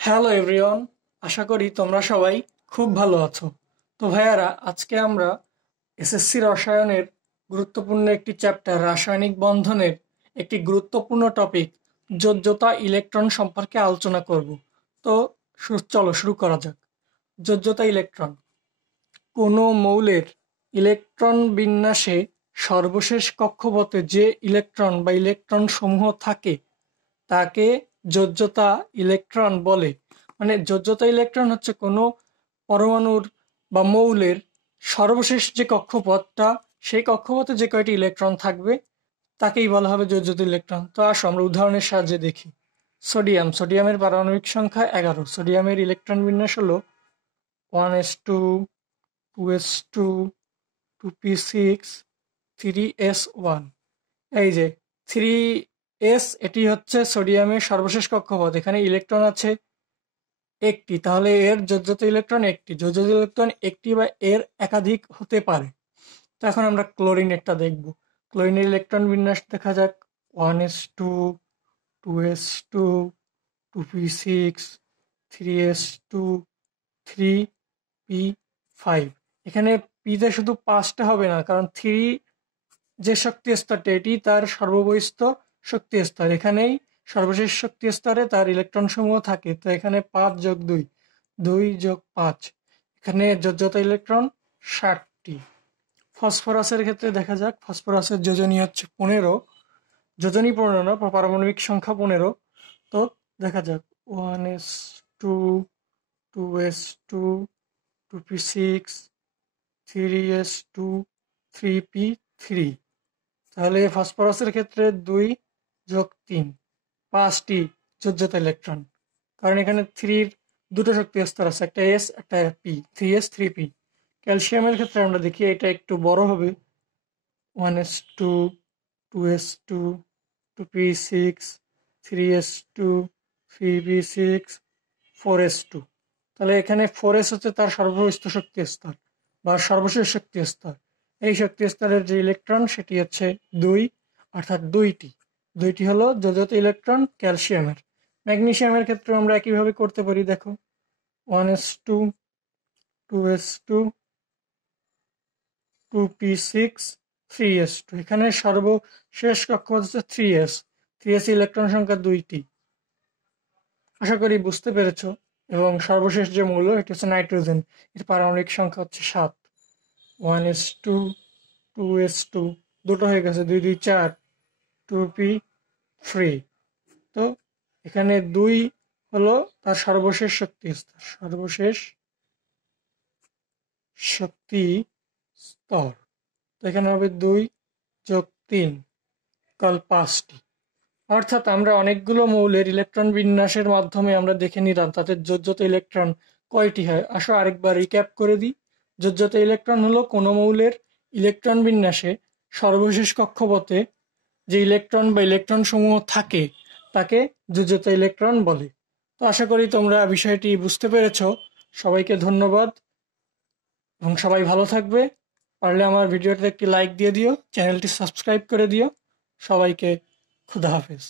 Hello everyone, আশা করি তোমরা সবাই খুব ভালো আছো। তো ভাইয়ারা, আজকে আমরা এসএসসি রসায়নের গুরুত্বপূর্ণ একটি চ্যাপ্টার রাসায়নিক বন্ধনের একটি গুরুত্বপূর্ণ টপিক যোজ্যতা ইলেকট্রন সম্পর্কে আলোচনা করব। তো চলো শুরু করা যাক। যোজ্যতা ইলেকট্রন কোনো মৌলের ইলেকট্রন বিন্যাসে সর্বশেষ কক্ষপথে যে ইলেকট্রন বা ইলেকট্রন সমূহ থাকে তাকে যোজ্যতা ইলেকট্রন বলে। মানে যোজ্যতা ইলেকট্রন হচ্ছে কোনো পরমাণুর বা মৌলের সর্বশেষ যে কক্ষপথটা, সেই কক্ষপথে যে কয়টি ইলেকট্রন থাকবে তাকেই বলা হবে যোজ্যতা ইলেকট্রন। তো আসো আমরা উদাহরণের সাহায্যে দেখি। সোডিয়ামের পারমাণবিক সংখ্যা 11। সোডিয়ামের ইলেকট্রন বিন্যাস হলো 1s2, 2s2, 2p6, 3s1। এই যে 3s, এটি হচ্ছে সোডিয়ামের সর্বশেষ কক্ষপথ। এখানে ইলেকট্রন আছে একটি, তাহলে এর যোজ্যতা ইলেকট্রন একটি। যোজ্যতা ইলেকট্রন একটি বা এর একাধিক হতে পারে। তো এখন আমরা ক্লোরিনেরটা দেখব। ক্লোরিনের ইলেকট্রন বিন্যাস দেখা যাক। 1s2, 2s2, 2p6, 3s2, 3p5। এখানে পিতে শুধু 5টা হবে না, কারণ 3 যে শক্তি স্তরটা এটি তার সর্ববহিস্থ শক্তি স্তর। এখানেই সর্বশেষ শক্তি স্তরে তার ইলেকট্রন সমূহ থাকে। তো এখানে 5 যোগ 2, 2 যোগ 5, এখানে যোজ্যতা ইলেকট্রন 60টি। ফসফরাসের ক্ষেত্রে দেখা যাক। ফসফরাসের যোজনী হচ্ছে 15। যোজনী 15 না, পারমাণবিক সংখ্যা 15। তো দেখা যাক 1s2, 2s2, 2p6, 3s2, 3p3। তাহলে ফসফরাসের ক্ষেত্রে 2 যোগ 3, 5টি যোজ্যতা ইলেকট্রন। কারণ এখানে 3-র দুটো শক্তি স্তর আছে, একটা এস একটা পি, 3s 3p। ক্যালসিয়ামের ক্ষেত্রে আমরা দেখি এটা একটু বড় হবে। 1s2, 2s2, 2p6, 3s2, 3p6, 4s2। তাহলে এখানে 4s হচ্ছে তার সর্ববহিস্থ শক্তি স্তর বা সর্বশেষ শক্তি স্তর। এই শক্তি স্তরের যে ইলেকট্রন সেটি হচ্ছে 2, অর্থাৎ দুইটি হলো যোজ্যতা ইলেকট্রন ক্যালসিয়ামের। ম্যাগনেসিয়ামের ক্ষেত্রে আমরা একইভাবে করতে পারি। দেখো 1s2, 2s2, 2p6, 3s2। এখানে সর্বশেষ কক্ষপথ হচ্ছে 3s। 3s ইলেকট্রন সংখ্যা 2টি। আশা করি বুঝতে পেরেছো। এবং সর্বশেষ যে মৌল এটি হচ্ছে নাইট্রোজেন। এর পারমাণবিক সংখ্যা হচ্ছে 7। 1s2, 2s2, দুটো হয়ে গেছে, 2 2 4, 2p3। তো এখানে 2 হলো তার সর্বশেষ শক্তি স্তর, সর্বশেষ শক্তি স্তর। তো এখানে হবে 2 যোগ 3, কাল 5টি। অর্থাৎ আমরা অনেকগুলো মৌলের ইলেকট্রন বিন্যাসের মাধ্যমে আমরা দেখে নিলাম তাদের যোজ্যতা ইলেকট্রন কয়টি হয়। আসো আরেকবার রিক্যাপ করে দিই। যোজ্যতা ইলেকট্রন হলো কোনো মৌলের ইলেকট্রন বিন্যাসে সর্বশেষ কক্ষপথে যে ইলেকট্রন বা ইলেকট্রন সমূহ থাকে তাকে যোজ্যতা ইলেকট্রন বলে। তো আশা করি তোমরা বিষয়টি বুঝতে পেরেছো। সবাইকে ধন্যবাদ এবং সবাই ভালো থাকবে। পারলে আমার ভিডিওতে একটি লাইক দিয়ে দিও, চ্যানেলটি সাবস্ক্রাইব করে দিও। সবাইকে খুদা হাফেজ।